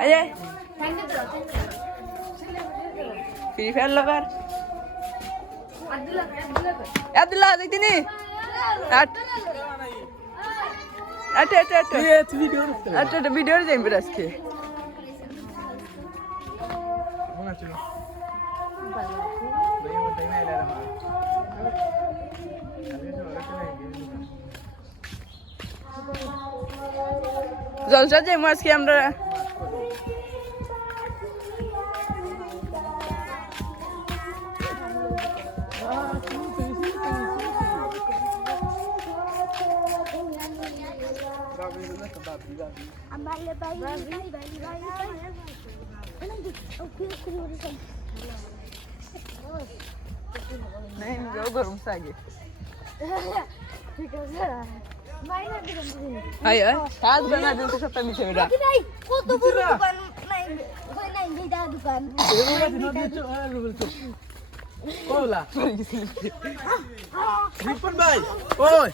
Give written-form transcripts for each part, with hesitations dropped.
আরে free fire লাভার আব্দুল্লাহ দেখতিনি আচ্ছা video যাইম আজকে জলসা যাইম আজকে আমরা नहीं जो गरम सागे आया साथ बना दे तो सब नीचे बेटा नहीं वो तो बुरी दुकान नहीं कोई नहीं बेटा दुकान बोला रिपन भाई ओए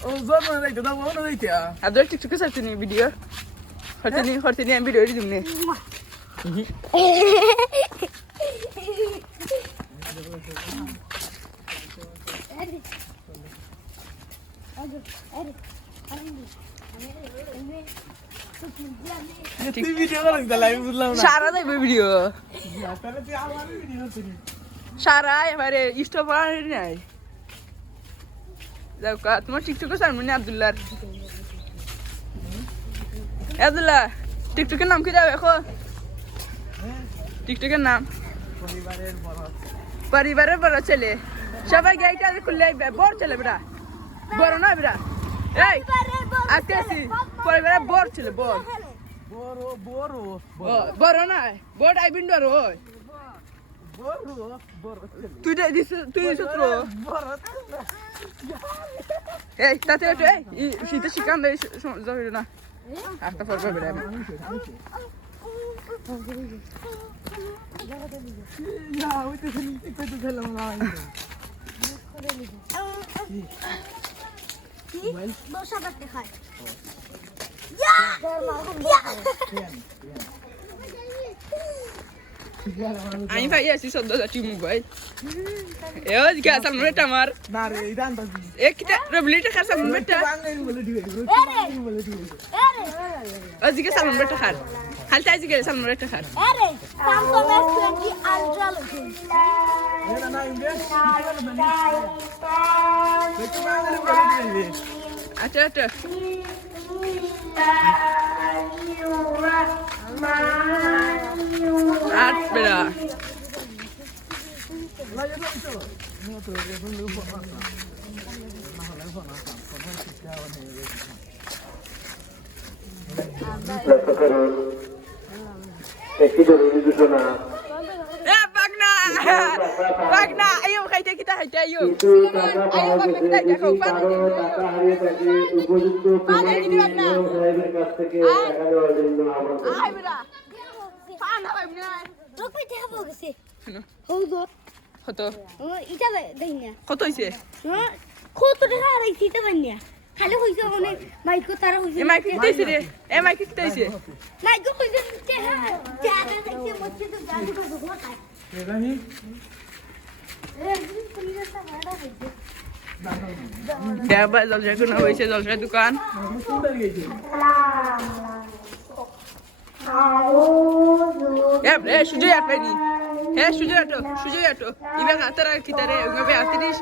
ओ जोर में नहीं तो वो नहीं क्या अब तो टिकटॉक करते नहीं वीडियो करते नहीं वीडियो री तुमने वीडियो कर दे लाइव बुझलाम ना सारा दे वीडियो তাহলে তুই আমার ভিডিও করিস सारा हमारे स्टॉप वाला नहीं जाओ का तुम्हारा टिकटॉक का सामने नहीं अब्दुल्ला टिकटॉक के नाम क्या है देखो टिकटॉक का नाम परिवार बड़ा चले সবাই গাইটা খুললে বড় চলে বেটা বড় না বেটা এই আজকে আসি পরিবারে বড় চলে বড় বড় না বড় আইবিন বড় ওই তুই দিস তো এই তাতে এই শীতে শিকান দেই যাবে না একটা ফরবে বেটা না ওইতে টিকটক খেলাম না दोसा करते खाए আমি ভাই আছি সদ্য যাচ্ছি মোবাইল এ ওদিকে সালমান বেটা আমার না রে ইদান তো একটা রবলিটা খার সালমান বেটা বলে দিবে বলে দিবে ওদিকে সালমান বেটা খার হাল চাইছি গেলে সালমান বেটা খার अरे Samsung S20 Ultra লগে না না ইন্ডিয়া দেখো বাঙালি বলে দিবে আচ্ছা আচ্ছা আট বেড়া একটি জরুরি ঘোষণা বাগনা আয়ো খাইতে কিতা খাইতে আয়ো কিছু টাকা পাওয়া গেছে যদি কারো টাকা হারিয়ে থাকে উপযুক্ত সাহেবের কাছ থেকে টাকা দেওয়ার জন্য আমাদের আয় বেড়া পান হবে না তোক পেতে হবে গেছে হউদো কত ইটা দেই না কত হইছে কত টাকা রাইছি তা বানিয়া খালি হইছে মানে মাইকো তারা হইছে এ মাইক কিতাইছে রে এ মাইক কিতাইছে মাইকো হইছে চেহারা জায়গা দেখতে মচ্ছে তো জাদু করে ঘটায় এরানি জলসা কোনো হয়েছে জলসার দোকান সুন্দর গেছে সুজয় আটলাইনি হ্যাঁ সুজয় আটো ইবে হাতারা কিতারে ওইভাবে হাতিরিস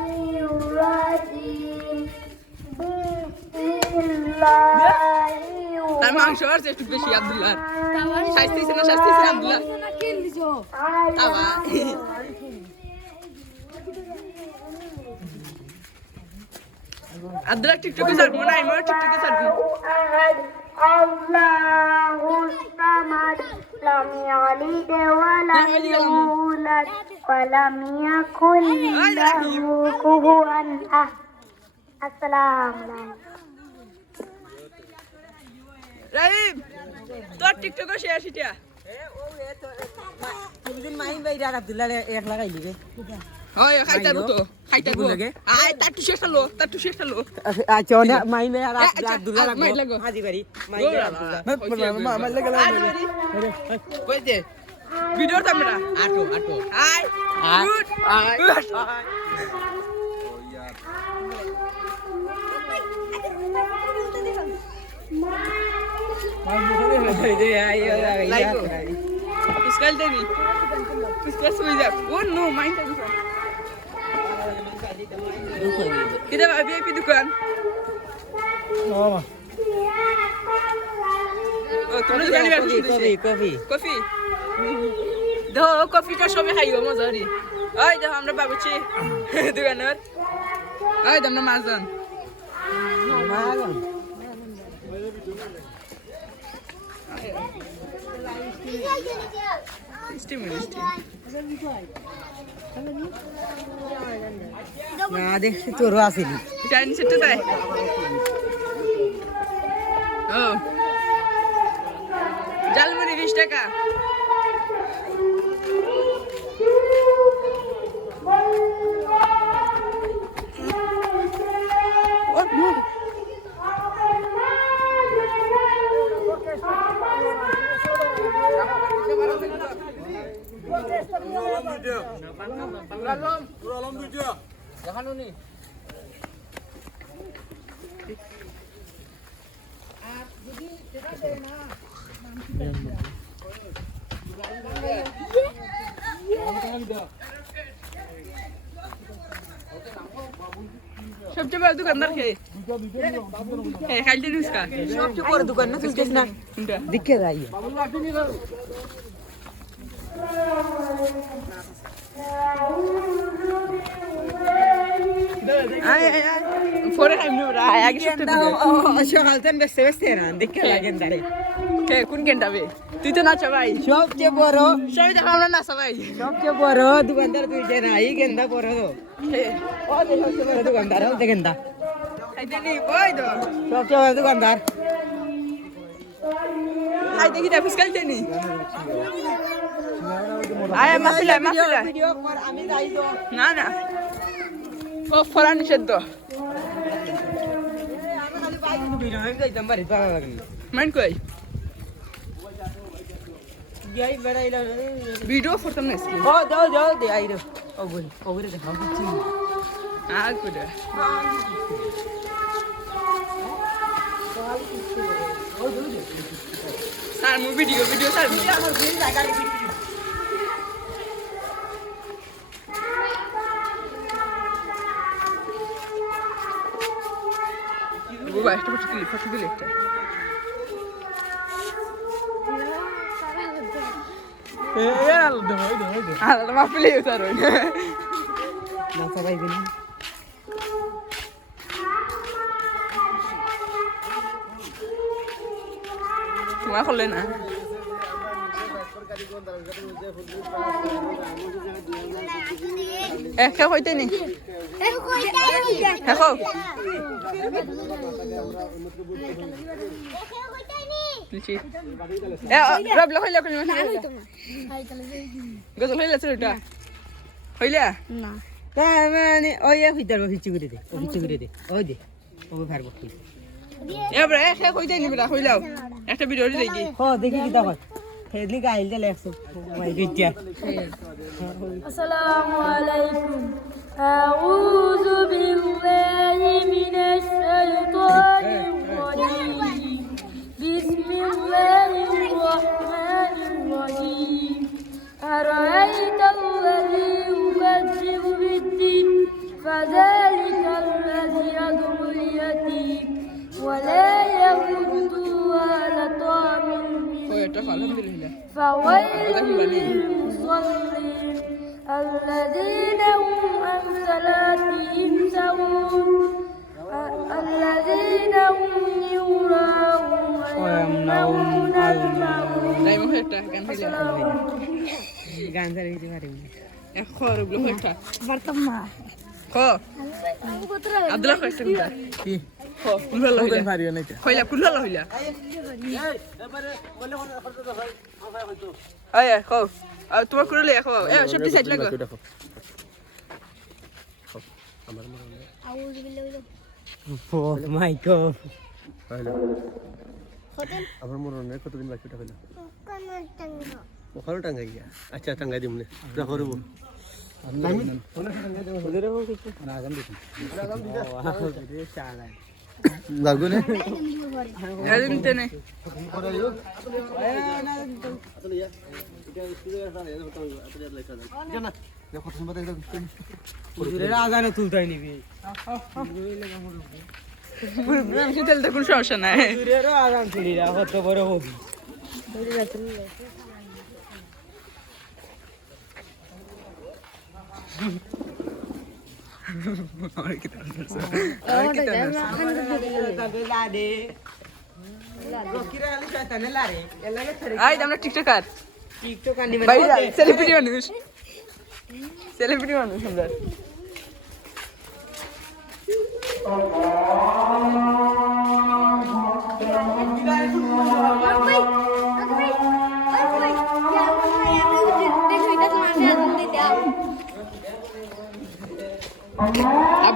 তার মাংস আছে একটু বেশি আব্দুল্লাহ শাস্তিছে না আব্দুল্লাহ আবার আব্দুল্লাহ টিকটকে ছাড়বো না আমি টিকটকে ছাড়বো Allahus samad lam yalid wa lam yulad wa lam yakul lahu kufuwan ahad. Assalamu রাহিম তোর টিকটকে শেয়ার শিটিয়া তুমি মাইন বাইরে আর আব্দুল্লাহ এক লাগাইলি রে ওই খাইতে তো খাইতে গো আয় তাটু শেষ হলো আচ্ছা অনেক মাইলে আর মাইল লাগো হাজি বাড়ি মাইলে মারলে গেল কই দে ভিডিও ক্যামেরা আটো আয় good লাইকো Fiscal Denny. Fiscal Suiza. Oh no, mind the dukan. Kita bawa VIP dukan. Oh. Oh, tu nak ni baru coffee Coffee. Do coffee ka shobe khaiyo maza ri. Ai da hamra babuchi dukaner. Ai damna mazan. না দেখছি তোর আসেনি Jangan situ teh. Oh. Jal muri 20 টাকা. Oh no. সবচেয়ে বড় দোকানদার কে হ্যাঁ খাইতে দিস কা সবচেয়ে বড় দোকান না তুই দেখ না কোনটা দেখে যাই আয় আয় আয় পরে খাইমু রা আগে সপ্তাহে সকাল থেকে ব্যস্ত ব্যস্ত না দেখে লাগেন দাঁড়ে কে কোন কেনটাবে তুই তো নাচ ভাই সবচেয়ে বড় সবাই দেখা আমরা নাচ ভাই সবচেয়ে বড় দোকানদার তুই যে না এই গেন্দা বড় তো ও সবচেয়ে বড় দোকানদার ও গেন্দা খাইতে নি ওই তো সবচেয়ে বড় দোকানদার খাইতে কি তাফিস খাইতে নি আয় মাফিলা ভিডিও কর আমি যাই তো না না ও ফরা নিষেধ ভিডিও আমি যাইতাম বাড়ি পাওয়া লাগনি মাইন কই যাই বেড়াইলা ভিডিও ফটো না স্ক্রিন ও যাও দে আইরো ও বলে দেখাও কিছু আ কুদা স্যার মু ভিডিও স্যার আমার বিল টাকা বাবা একটা ফটো দিলে একটা আলাদা মাফিলে স্যার ওই না সবাই বিল তোমার করলে না একটা হইতে নি দেখো রব লো হইলা কোন গজল হইলা চলটা হইলা না তার মানে ওই হইতার কিছু করে দে ওই দে ও ফারবো এবারে একটা হইতে নি বেটা হইলাও একটা ভিডিও দেখি ও দেখি কি দেখো হেদলি গাইল দে লেখছো মাই গিয়া السلام عليكم أعوذ بالله من الشيطان الرجيم بسم الله الرحمن الرحيم أرأيت الذي يكذب بالدين فذلك الذي يدعو اليتيم ولا يحض على طعام المسكين فويل للمصلين الذين هم عن صلاتهم سهون الذين هم يراءون ويمنعون الماعون গান ধরে দিতে পারি পারতাম না আব্দুল্লাহ কইছে কি কুলহলা কোন পারিও না হইলা কুলহলা হইলা আয় কও তোমার কুললে কও এ সবটি সাইড লাগো আউযু বিল্লাহি ও মাই গড হোটেল আমার মরণে কতদিন বাকি ওটা হইলো কোন টাঙ্গা ওখানে টাঙ্গাই গিয়া আচ্ছা টাঙ্গাই দিমনে দেখো রে লাগবে না এদিনতে নে আজানে তুলতাই নিবি আমি তেল তো কোনো সমস্যা নাই হুজুরেরও আজান তুলি রা কত বড় হবি আই আমরা টিকটকার টিকটক আনি ভাই সেলিব্রিটি মানুষ আমরা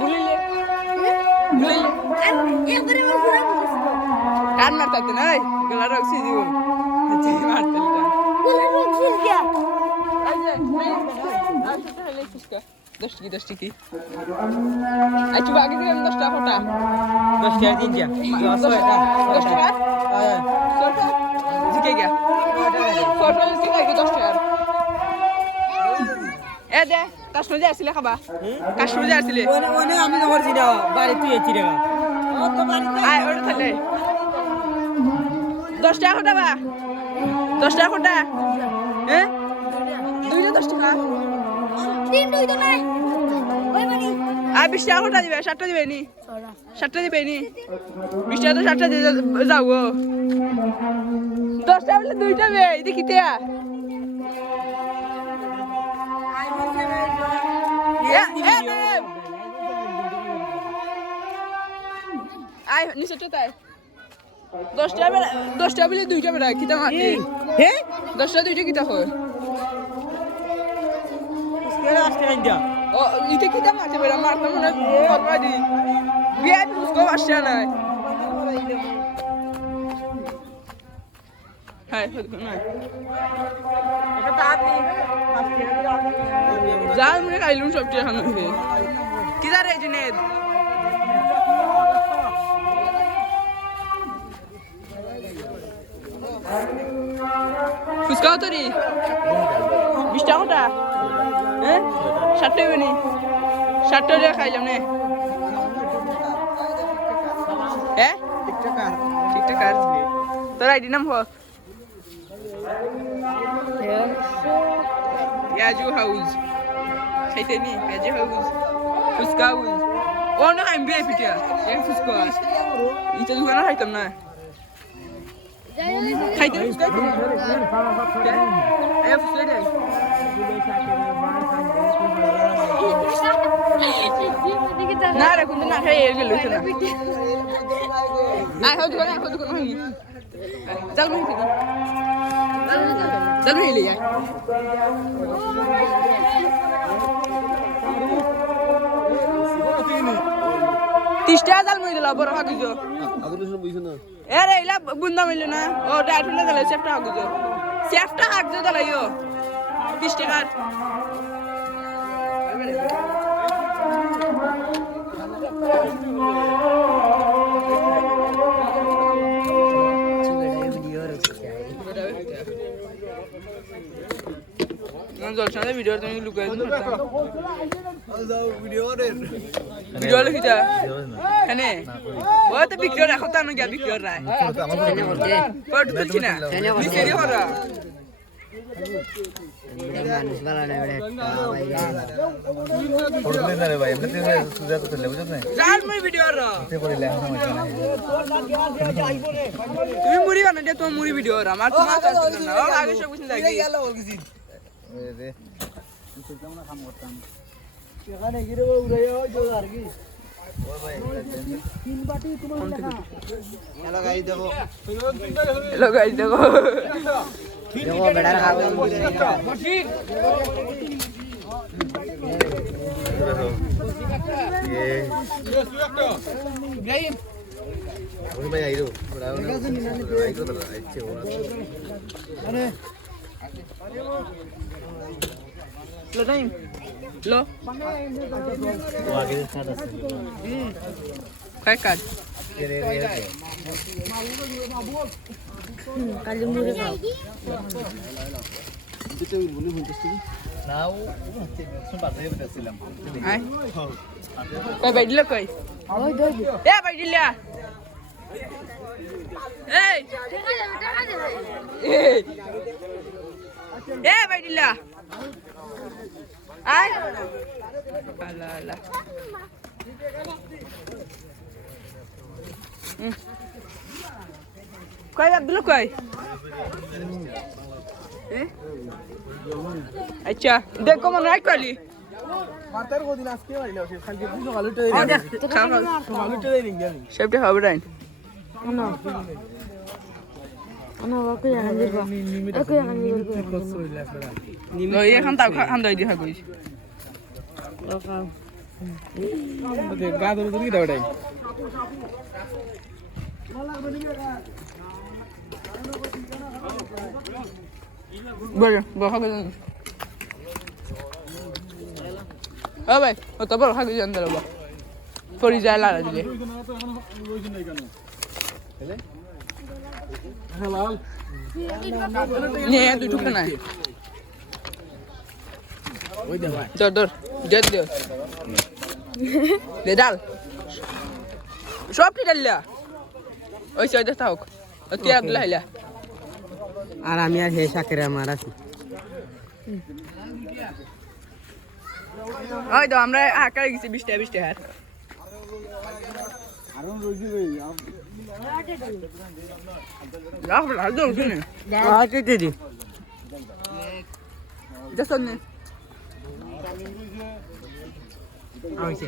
বুলিলে কান মারতে নাই গলা রাখছি দিব মারতে দশ টিকি আচ্ছা আগে দিলাম 10 টাকা ফটা 10 টাকা দিন যা 10 টাকা ফটো জিকে গা ফটো লিখে লাগে 10 টাকা এ দে কাশ্মীর যা আসলে খাবা কাশ্মীর যা আসলে ওনে আমি তো করছি না বাড়ি তুই এসি রে ও তো বাড়িতে আয় ওটা থালে 10 টাকা ফটা বা 10 টাকা ফটা হ্যাঁ দুইটা 10 টাকা তিন দুই তো নাই ওই মানে আর 20 টাকা ফটা দিবে 60 টা দিবে নি 60 টা দিবে নি 20 টাকা তো 60 টা দিয়ে যাও গো 10 টাকা বলে দুইটা বে দেখিতে আয় নিচে তো তাই 10 টাকা বলে দুইটা বেড়া কিতা মারতে হ্যাঁ 10 টাকা দুইটা কিতা হয় স্কেল আসতে আইন্দা ও ইতে কিতা মারতে বেড়া মারতে মনে করবা দি বিয়া বুঝকো আসছে না হাই না এটা তো আপনি জাল মনে খাইলুন সবটি এখন কিতা রে জনেদ ফুসকা তরি 20 টাকা হ্যাঁ 60 টাকা নি 60 টাকা খাইলাম নে হ্যাঁ টিকটকার তোর আইডি নাম হ Piaju House. খাইতে নি Piaju House. ফুসকা House. ও না আমি বিয়ে পিটিয়া এই ফুসকা ইটা দোকানে খাইতাম না খাইতে ফুসকা এই ফুসকা দে না রে কোন না খাই এর গেল না আই হাউ দোকানে হই যাও না হিতে যাও না হিলে যা তিস্টা জাল মই দিলা বড় হাগুজো আগুন বুঝছ না এরে ইলা বুন্দা মিলে না ও ডাটুলে গেলে সেফটা হাগুজো সেফটা হাগুজো দলাইও 30 টাকা জলসানে ভিডিও তুমি লুকাই ভিডিও লিখিতা এনে ও তো বিক্রি রাখো তা না বিক্রি রায় পড় তুলছি না মিসেরি হরা মানুষ ভালো না রে করলে না রে ভাই এমনি সুজা তো চলে বুঝছ না জাল মই ভিডিও র তে করিলে এখন তুমি মুড়ি বানা দে তোমার মুড়ি ভিডিও র আমার তোমার না ও আগে সব কিছু লাগি গেল ওর কিছু রে কেমন কাম করতাম এখানে গিরে উড়ে যাও জো আর কি ও ভাই তিন বাটি তোমার হ্যালো গাইস দেখো দেখো বেড়ার খাবে দেখো ইব্রাহিম ওই ভাই আইরো ওরা আইরো তো আইছে ওরা আরে লো টাইম লো ও আগে স্টার্ট আছে কাই কাজ রে কালি মুড়ি খাও নাও সব বাজারে বেতাছিলাম আই কই বাইদিল কই ওই দই এ বাইদিলা এই এ বাইদিলা আই আলা আলা কই আব্দুল কই আচ্ছা দেখো মনে হয় কলি মাতার কোদিন আজকে বাড়ি না কালকে সকালে উঠে সকালে উঠে দেই নি সেফটি হবে রাইন না না ওকে এখন দিব ওকে এখন দিব ওই এখন তাও খান দই দি হাগইছ ওকে গা ধরে ধরে দাও ডাই বড় বড় হাগই ও ভাই ও তো বড় হাগই জান দাও পরি যায় লাগা দিলে হালাল নিয়ে দুই টুকরা নাই ওই দে ভাই দর দর দে দে ডাল সবটি ডালিয়া ওই সাইডে থাক ও তে আব্দুল্লাহ হাইলা আর আমি আর হে শাকেরে আমার আছি ওই তো আমরা আকারে গেছি 20 টাকা হাত আর রোজ দিই লাভ লাভ দো শুনে আতে দিদি দসনে আইছে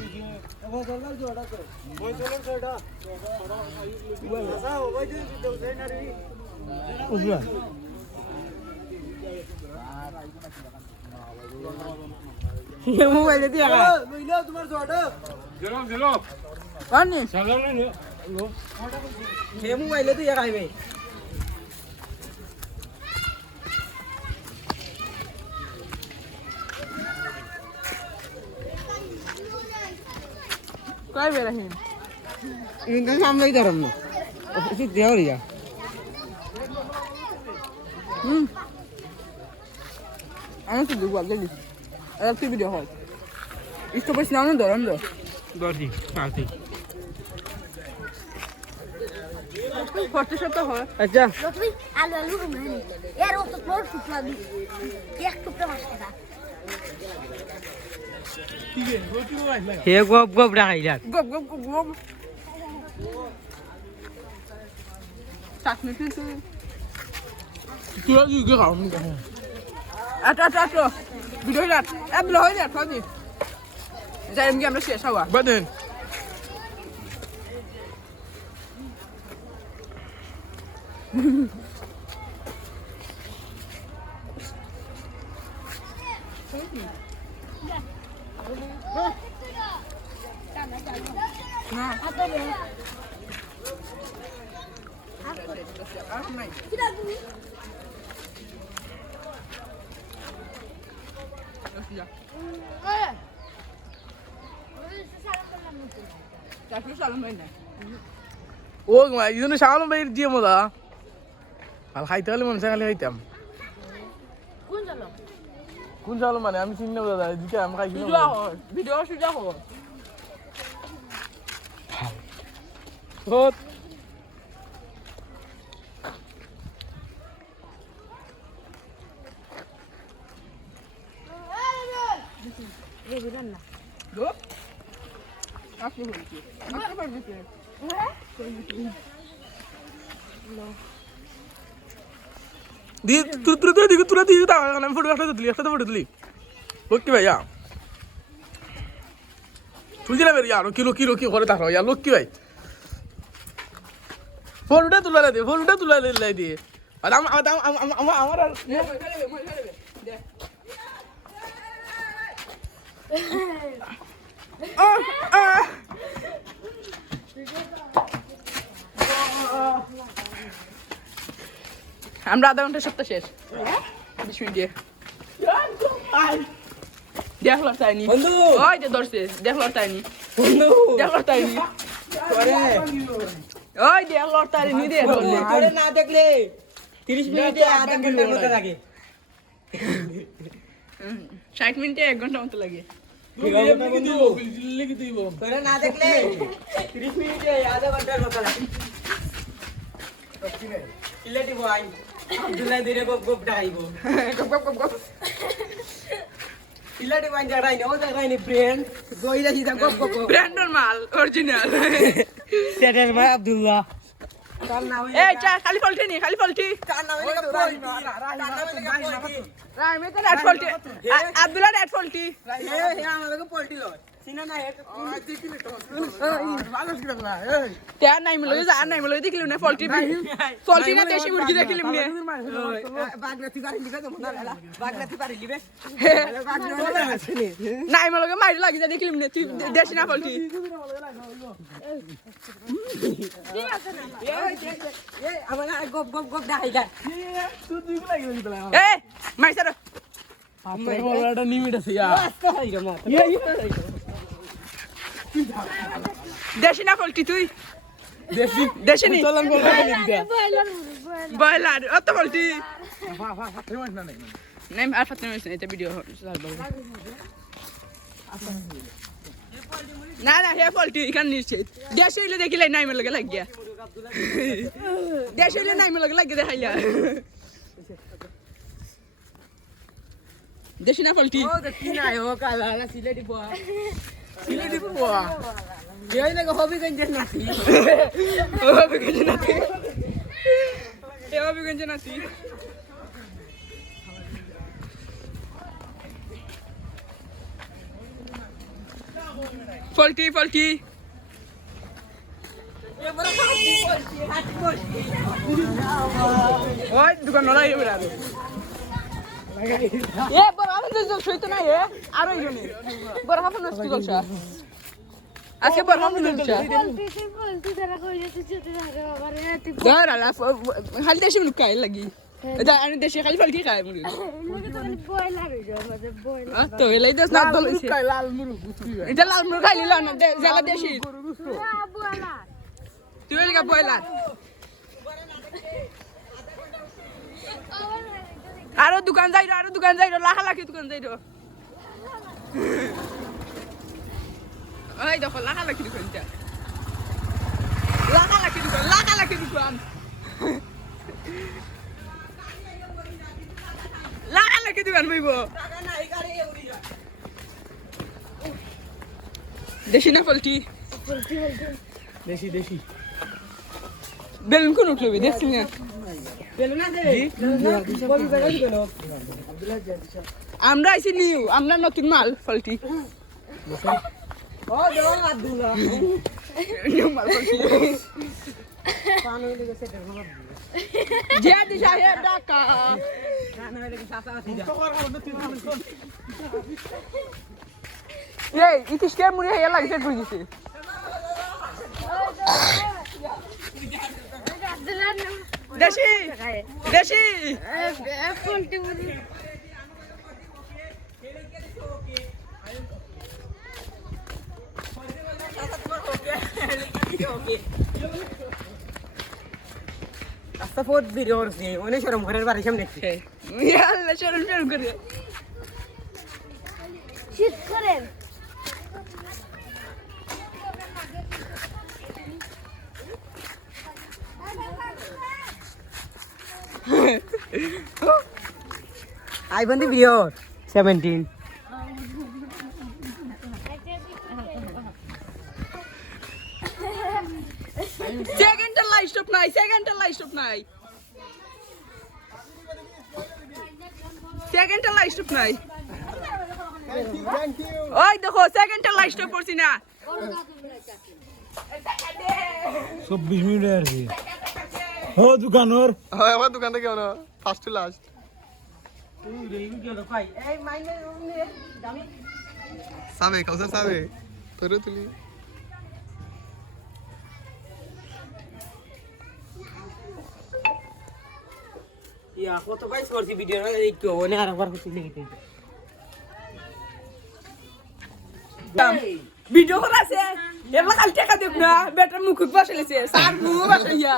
উজলা ये मोबाइल दे दिया लइलो तुम्हार जोड़ा পানি ये मोबाइल दे दिया भाई কই বেরহিম इनका सामने इधर हम इसी देव लिया আমি তো দুবার দেখি আর কি ভিডিও হয় ইsto pues না না ধরando दौड़ी आती ফটো শট হয় अच्छा তুই আলু আলু মানে এর অত বড় টুকরা দি এক টুকরা মাছ টাকা ये गोप गोप रखा इधर গপ গপ গপ গপ চাটনি কিছু तू आज ये खाओ नहीं खाओ আটো ভিডিও রাত এবলো হয়ে যা খাবি যাই আমি আমরা শেষ হওয়া بدن না ও মা ইজন্য শাওন ভাই দিয়ে মজা আর খাইতে হলে মন চাইলে খাইতাম কোন চালো মানে আমি চিনি না দাদা দিতে আমি খাইছি ভিডিও হয় ভিডিও সুজা হয় বহুত গো আপনি বলছি আপনি পারবে দি তুই দিকে তুই দিকে তা আমি ফটো একটা ফটো তুলি ওকে ভাইয়া তুলছি না বের ইয়ার কিলো কি করে তার ইয়া লোক কি ভাই ফটোটা তুলা দিয়ে আর আমার আর আমরা আধা ঘন্টা সপ্তাহ শেষ 20 মিনিট দিয়ে দেখলো তাইনি বন্ধু ওই যে ধরছে দেখলো তাইনি বন্ধু দেখলো তাইনি করে ওই দেখলো তাইনি দেখলো করে না দেখলে 30 মিনিটে আধা ঘন্টার মতো লাগে 60 মিনিটে 1 ঘন্টা মতো লাগে করে না দেখলে 30 মিনিটে আধা ঘন্টার মতো লাগে সিলেটি বয় আব্দুল্লাহ দিরে গপ গপ ডাইবো গপ গপ গপ গপ সিলেটি বয় জাড়াই না ও জাড়াই নি ফ্রেন্ড গইলা সিধা গপ গপ ব্র্যান্ডন মাল অরিজিনাল সেটার ভাই আব্দুল্লাহ তার নাম এই চা খালি ফলটি নি খালি ফলটি তার নাম হলো পল্টি তার নাম হলো পল্টি রাইমে তো রেড ফলটি আব্দুল্লাহ রেড ফলটি এ আমাদের পল্টি লয় সিনা না এটা তেয়ার নাই মিলো যা নাই মিলো দেখিলি না ফলটি ফলটি না দেশি মুরগি দেখিলি নে বাগলাতি পারি লিবে তো মনে হলা বাগলাতি পারি লিবে নাই মিলো মাইর লাগি যা দেখিলি নে তুই দেশি না ফলটি এ আমার গপ গপ গপ ডাই গা এ মাইসার আস্তে হই রে মত দেশি না ফলটি তুই দেশি নি বয়লার অত ফলটি নাই আর ফাতে নাই এটা ভিডিও না না হে ফলটি এখান নিচে দেশি হইলে দেখিলাই নাই মিলো লাগিয়া দেশি হইলে নাই মিলো লাগিয়া দেখাইলা দেশি না ফলটি ও দেখি না ও কালা সিলেটি পোয়া সিলেটি পোয়া এই না হবিগঞ্জ নাতি হবিগঞ্জ নাতি ফলটি ফলটি ওই দোকান নলাই এবার এ বড় আপন তো সইতো না এ আর ওই জন্য বড় আপন নষ্ট করছ আজকে বড় আপন নষ্ট যার আলা খালি দেশি মুখ খাই লাগি এটা আমি দেশি খালি ফলটি খাই মুড়ি তো এলাই দস না দল হইছে লাল মুরগ এটা লাল মুরগ খাইলি না জায়গা দেশি তুই এলাকা বয়লার আরো দোকান যাই লাখা লাখি দোকান যাই ওই দেখো লাখা লাখি দোকান লাখা লাখি দোকান বইব দেশি না ফলটি দেশি দেশি বেলুন কোন উঠলো দেখছি না আমরা আইছি নিউ আমরা নতুন মাল ফলটি ও দেও আব্দুল্লাহ নিউ মাল ফলটি পানি দিকে সেটা হবে জিয়াদি সাহেব ঢাকা না হলে কি সাসা আছে এই ইতিশকে মুড়ি হেয়া লাগছে করে দিছে দেশি দেশি রাস্তা ফোট ভিডিও করছি অনেক শরম ঘরের বাড়ির সামনে আল্লাহ শরম শরম করে শীত করেন আই বন্ধি ভিডিও 17 সেকেন্ডের লাইট স্টপ নাই সেকেন্ডের লাইট স্টপ নাই ওই দেখো সেকেন্ডের লাইট স্টপ করছি না 24 মিনিট আর কি ও দোকানর হয় আমার দোকানটা কেমন ফার্স্ট টু লাস্ট এই মাইনে সাবে কাউসার সাবে তোরে তুলি ইয়া কত পাইছ করছি ভিডিও না কি হবে না আরেকবার কিছু লিখে ভিডিও করা আছে এবার খালি টাকা দেব না বেটার মুখে বসেছে সার মুখ বসাইয়া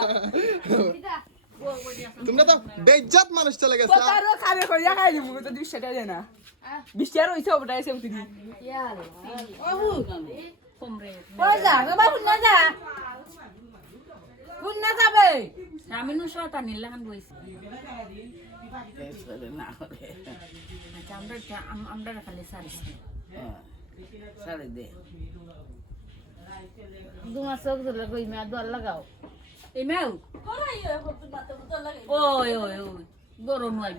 তোমরা তো বেইজ্জত মানুষ চলে গেছে কতারও খাবে কইয়া খাই দিমু তো 200 টাকা দেয় না 20 টাকা হইছে ওটা এসে উঠি দি ওই যা বাবু না যা কোন না যাবে আমি নো শটা নিলাম বইছি না করে আমরা খালি সারিস সারে দে দুমা সব ধরে কই মে দল লাগাও এই মেও ওই ওই ওই গরম নয়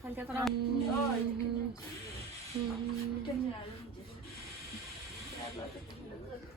খালটা তো